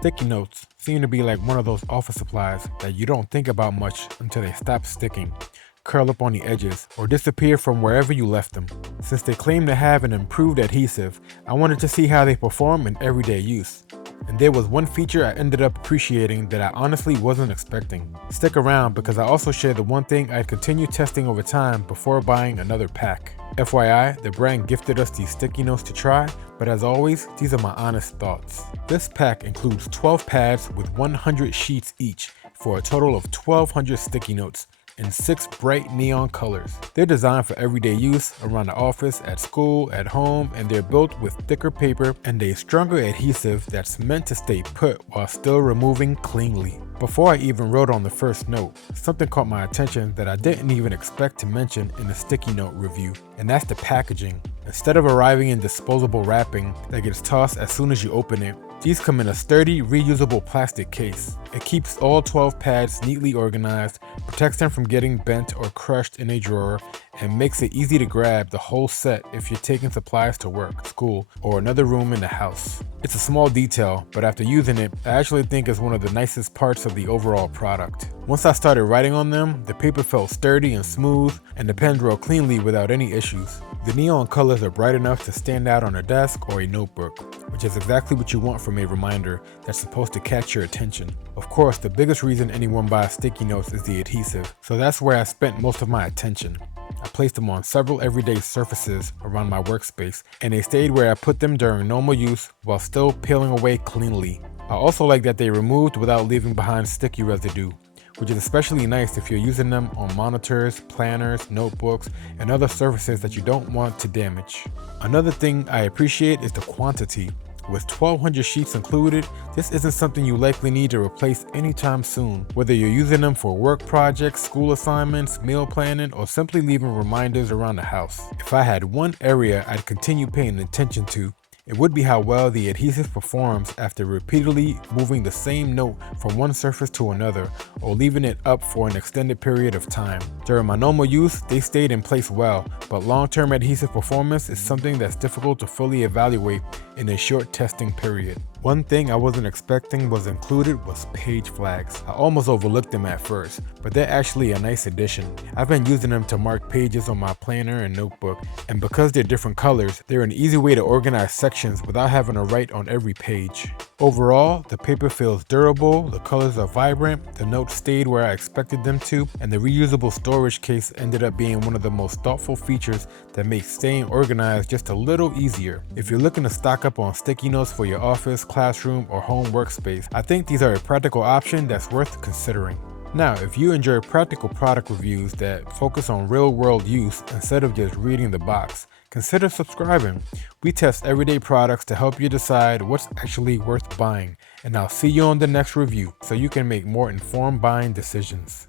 Sticky notes seem to be like one of those office supplies that you don't think about much until they stop sticking, curl up on the edges, or disappear from wherever you left them. Since they claim to have an improved adhesive, I wanted to see how they perform in everyday use. And there was one feature I ended up appreciating that I honestly wasn't expecting. Stick around because I also share the one thing I'd continue testing over time before buying another pack. FYI, the brand gifted us these sticky notes to try, but as always, these are my honest thoughts. This pack includes 12 pads with 100 sheets each for a total of 1,200 sticky notes in 6 bright neon colors. They're designed for everyday use around the office, at school, at home, and they're built with thicker paper and a stronger adhesive that's meant to stay put while still removing cleanly. Before I even wrote on the first note, something caught my attention that I didn't even expect to mention in the sticky note review, and that's the packaging. Instead of arriving in disposable wrapping that gets tossed as soon as you open it, these come in a sturdy, reusable plastic case. It keeps all 12 pads neatly organized, protects them from getting bent or crushed in a drawer, and makes it easy to grab the whole set if you're taking supplies to work, school, or another room in the house. It's a small detail, but after using it, I actually think it's one of the nicest parts of the overall product. Once I started writing on them, the paper felt sturdy and smooth, and the pen wrote cleanly without any issues. The neon colors are bright enough to stand out on a desk or a notebook, which is exactly what you want from a reminder that's supposed to catch your attention. Of course, the biggest reason anyone buys sticky notes is the adhesive, so that's where I spent most of my attention. I placed them on several everyday surfaces around my workspace, and they stayed where I put them during normal use while still peeling away cleanly. I also like that they removed without leaving behind sticky residue, which is especially nice if you're using them on monitors, planners, notebooks, and other surfaces that you don't want to damage. Another thing I appreciate is the quantity. With 1,200 sheets included, this isn't something you likely need to replace anytime soon, whether you're using them for work projects, school assignments, meal planning, or simply leaving reminders around the house. If I had one area I'd continue paying attention to, it would be how well the adhesive performs after repeatedly moving the same note from one surface to another or leaving it up for an extended period of time. During my normal use, they stayed in place well, but long-term adhesive performance is something that's difficult to fully evaluate in a short testing period. One thing I wasn't expecting was included was page flags. I almost overlooked them at first, but they're actually a nice addition. I've been using them to mark pages on my planner and notebook, and because they're different colors, they're an easy way to organize sections without having to write on every page. Overall, the paper feels durable, the colors are vibrant, the notes stayed where I expected them to, and the reusable storage case ended up being one of the most thoughtful features that makes staying organized just a little easier. If you're looking to stock up on sticky notes for your office, classroom, or home workspace, I think these are a practical option that's worth considering. Now, if you enjoy practical product reviews that focus on real-world use instead of just reading the box, consider subscribing. We test everyday products to help you decide what's actually worth buying, and I'll see you on the next review so you can make more informed buying decisions.